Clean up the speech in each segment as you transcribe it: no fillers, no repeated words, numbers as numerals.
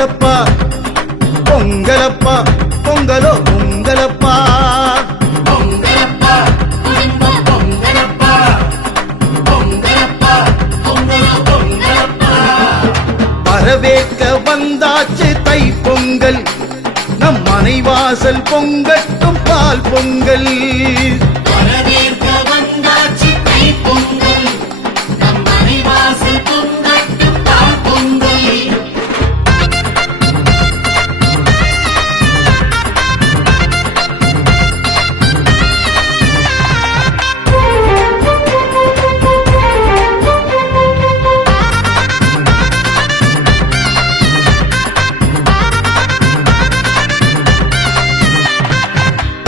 பொங்கலப்பா பொங்கலப்பா பொங்கலோ பொங்கலப்பா வரவேற்க வந்தாச்சு தை பொங்கல் நம் மனைவாசல் பொங்கட்டும் பால் பொங்கல் வரவேற்க வந்தாச்சு தை பொங்கல் நம் மனைவாசல் பொங்கட்டும் பால் பொங்கல்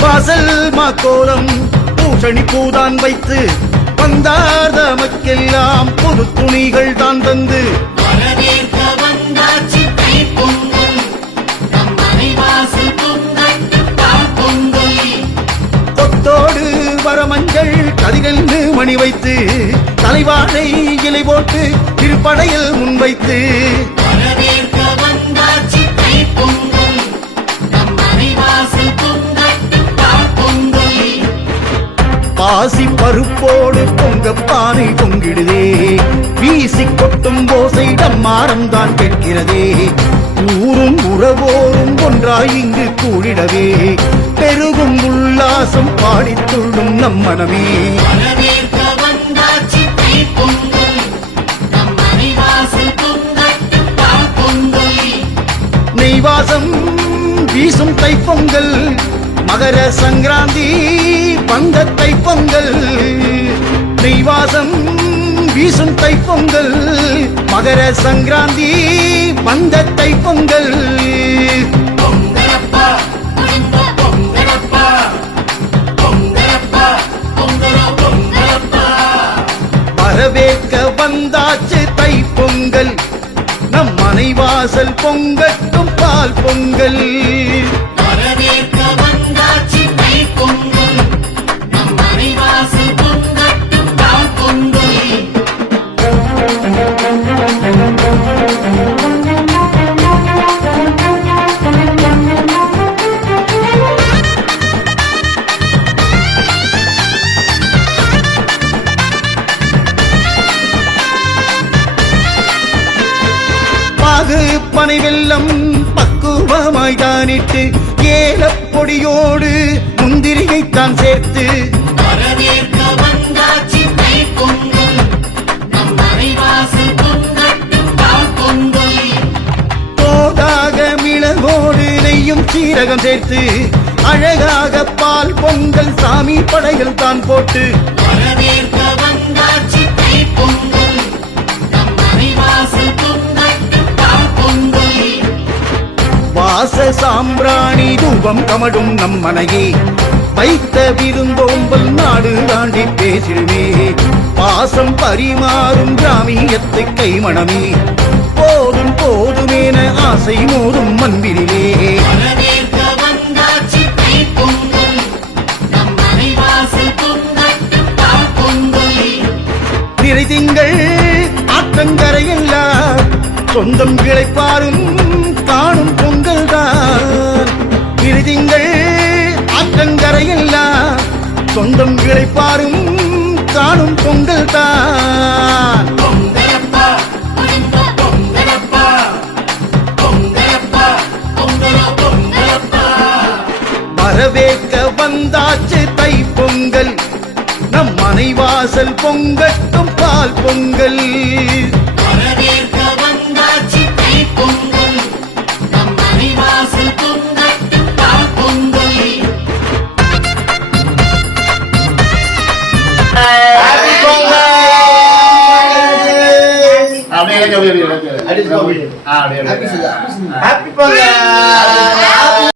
வாசல் மாக்கோலம் பூசணி பூதான் வைத்து வந்தார் தமக்கெல்லாம் புது துணிகள் தான் தந்து வரவேற்க வந்தாச்சு தை பொங்கல் நம் மனைவாசல் பொங்கட்டும் பால் பொங்கல் கொத்தோடு வரமஞ்சள் கதிரென்று மணி வைத்து தலைவாழை இலை போட்டு திருப்படையில் முன்வைத்து வரவேற்க வந்தாச்சு தை பொங்கல் நம் மனைவாசல் பொங்கட்டும் பால் பொங்கல் பாசி பருப்போடு பொங்கப்பானை பொங்கிடுதே வீசி கொட்டும் ஓசை டம்மாரம் தான் கேட்கிறதே ஊரும் உறவோரும் ஒன்றாய் இங்கு கூடிடவே பெருகும் உல்லாசம் பாடித்துள்ளும் நம் மனமே வரவேற்க வந்தாச்சு தை பொங்கல் நம் மனைவாசல் பொங்கட்டும் பால் பொங்கல் நெய்வாசம் வீசும் தைப்பொங்கல் மகர சங்கராந்தி வந்த தைப்பொங்கல் நெய்வாசம் வீசும் தைப்பொங்கல் மகர சங்கராந்தி வந்த தைப்பொங்கல் பொங்கலப்பா பொங்கலப்பா பொங்கலப்பா பொங்கலோ பொங்கலப்பா வரவேற்க வந்தாச்சு தை பொங்கல் நம் மனைவாசல் பொங்கட்டும் பால் பொங்கல் வரவேற்க வந்தாச்சு தை பொங்கல் நம் மனைவாசல் பொங்கட்டும் பால் பொங்கல் பாகு பனை வெல்லம் பக்குவமாய் தானிட்டு ஏலப்பொடியோடு முந்திரியைத்தான் சேர்த்து வரவேற்க வந்தாச்சு தை பொங்கல் நம் மனைவாசல் பொங்கட்டும் பால் பொங்கல் தோதாக மிளகோடு நெய்யும் சீரகம் சேர்த்து அழகாக பால் பொங்கல் சாமி படைகள் தான் போட்டு வரவேற்க வந்தாச்சு தை பொங்கல் நம் மனைவாசல் பொங்கட்டும் பால் பொங்கல் வாச சாம்பிராணி தூபம் கமடும் நம் மனையே வைத்த விருந்தோம்பல் நாடு தாண்டி பேசிடுமே பாசம் பரிமாறும் கிராமியத்தை கைமணமே போதும் போதுமேன ஆசை மோதும் மண்பினிலே வரவேற்க வந்தாச்சு தை பொங்கல் நம் மனைவாசல் பொங்கட்டும் பால் பொங்கல் நிறை திங்கள் ஆற்றங்கரையெல்லாம் சொந்தம் கிளைப்பாரும் காணும் பொங்கல் தான் நிறை திங்கள் ஆற்றங்கரையெல்லாம் சொந்தம் கிளைப்பாரும் காணும் பொங்கல் தான் பொங்கலப்பா பொங்கலப்பா பொங்கலப்பா பொங்கலோ பொங்கலப்பா வரவேற்க வந்தாச்சு தை பொங்கல் நம் மனைவாசல் பொங்கட்டும் பால் பொங்கல் வரவேற்க வந்தாச்சு தை பொங்கல் நம் மனைவாசல் பொங்கட்டும் பால் பொங்கல் அப்படியே அப்படியே அப்படியே அப்படியே Happy Pongal! அப்படியே